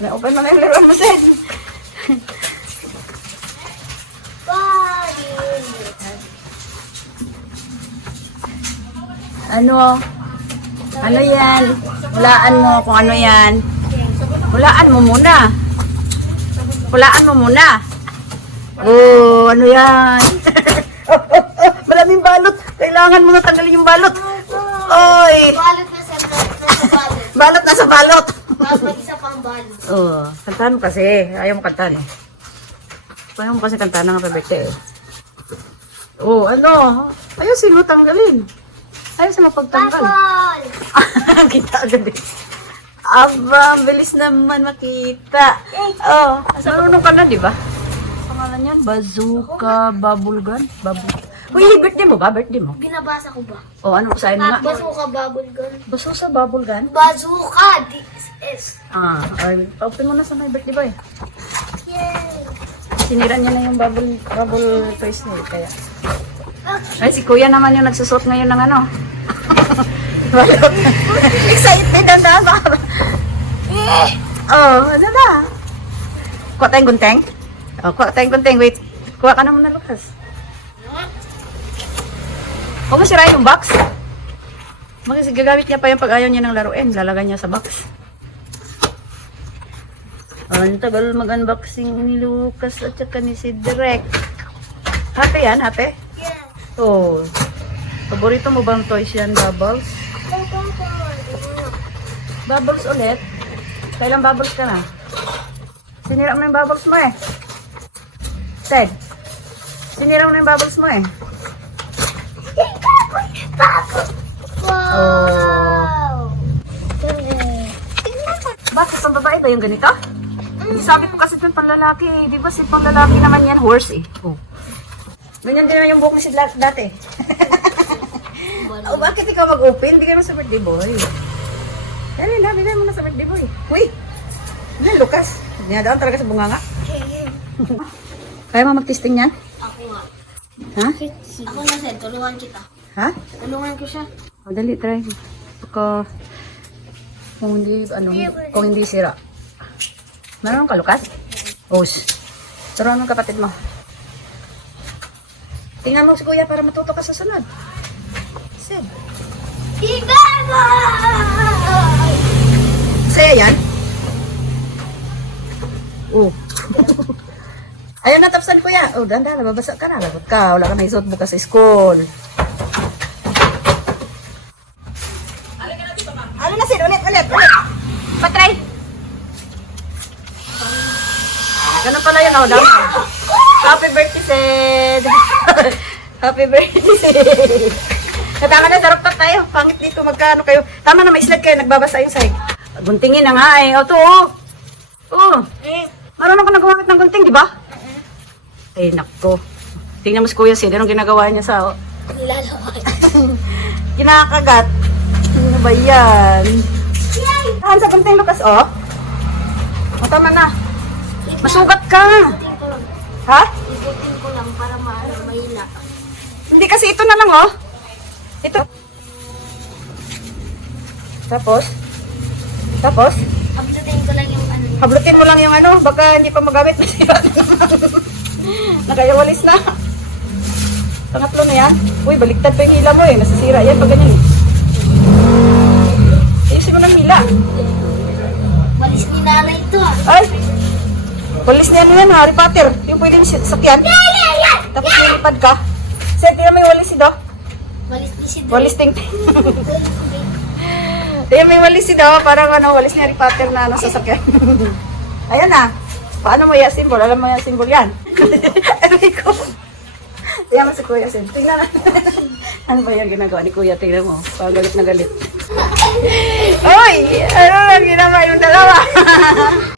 Na-open mo na yung laruan mo, Sen. Ano? Ano yan? Hulaan mo kung ano yan. Hulaan mo muna. Hulaan mo muna. Oh, ano yan? Maraming balot. Kailangan mo na tanggalin yung balot. Oy! Balot na sa balot. Balot na sa balot. Tapos isa pang balot. Oh, kantahan mo kasi. Ayaw mo kantahan eh. Ayaw mo kasi kantahan ng birthday eh. Oh, ano? Ayusin mo tanggalin. Ayusin mo pagtanggal. Tapol! Kita agad eh. Aba, ang bilis naman makita. Oh, marunong ka na, di ba? Pangalan yan, Bazooka Bubble Gun. Uy, birthday mo ba? Birthday mo? Binabasa ko ba? Oh, ano ko sa'yo nga? Bazooka bubble gun. Bazooka Bubble Gun? Bazooka! DSS. Ah, ay, open mo na sa my birthday boy. Yay! Sinira niya na yung bubble toys niya, kaya. Ay, si kuya naman yung nagsusot ngayon ng ano. Balot. Excited ang dama. Oh, ano na? Kuha tayong gunting? Oh, kuha tayong gunting. Wait. Kuha ka naman na, Lucas. Huwag mo sirain yung box. Gagamit niya pa yung pag ayaw niya ng laruin. Lalagay niya sa box. Ang tagal mag-unboxing ni Lucas at saka ni si Direk. Happy yan? Happy? Yeah. Oh. Paborito mo bang toys yan, Bubbles? Bubbles ulit? Kailang bubbles ka na? Sinira mo na yung bubbles mo eh. Ted, sinira mo na yung bubbles mo eh. Wow! Bakit pang babae ba yung ganito? Sabi ko kasi dun panlalaki. Di ba si panlalaki naman yan? Horse eh. Oh. Ganyan din na yung buhok ni si dati. Oh, bakit ikaw mag-open? Bigay mo sa birthday boy. Dali na, bigay mo na sa birthday boy. Uy! Ano, Lucas? Dinadaan talaga sa bunganga. Kaya mo mag-testing yan? Ako nga. Ha? Ako na, Sen. Tulungan kita. Ha? Tulungan ko siya. O, dali, try. Kung hindi sira. Meron ka, Lucas? Os. Turuan mo ang kapatid mo. Tingnan mo si kuya para matuto ka sa sunod. Sid. Ibaba! Saya yan? Oh. Ayun na, tapsan kuya. Oh, ganda, nababasa ka na. Lagot ka. Wala ka na isuot bukas sa school. Ano na, Sid? Ulit. Patry. Ganun pala yun, oh. Dami. Happy birthday, Sid. Happy birthday, Sid. Katama na, sarap tayo. Pangit dito, magkano kayo. Tama na, may slide kayo. Nagbabasa yung sahig. Guntingin na nga eh. O, to, oh. Oh. Marunong ka nagawamit ng gunting, di ba? Ay, nakko. Tingnan mo si Kuya Sid. Anong ginagawa niya sa... Nilalaway. Kinakagat. Ano ba yan? Saan sa gunting, Lucas, oh? O, tama na. Masugat ka. Iputin ko lang. Ha? Iputin ko lang para mahila. Hindi kasi ito na lang, oh. Ito. Tapos? Pagdating ko lang yung ano. Hablutin mo lang yung ano, baka hindi pa magamit. Nakayawalis na. Pangatlo na yan. Uy, baliktad pa yung hila mo eh. Nasisira yan pag ganyan eh. Ayusin mo ng hila. Walis ni nanay ito ah. Ay! Walis na yan, Harry Potter. Yung pwede yung sakyan. Tapos nilipad ka. Sir, tingnan mo yung walis ito. Walis ni si Walis ting-ting. Tingnan mo yung walis ito. Parang ano, walis ni Harry Potter na ano, sasakyan. Ayan na. Paano mo yung symbol? Alam mo yung symbol yan. Aray ko. Tingnan mo si Kuya Sid. Tingnan na. Ano ba yung ginagawa ni Kuya? Tingnan mo. Parang galit na galit. Uy! Ano lang ginawa yung dalawa?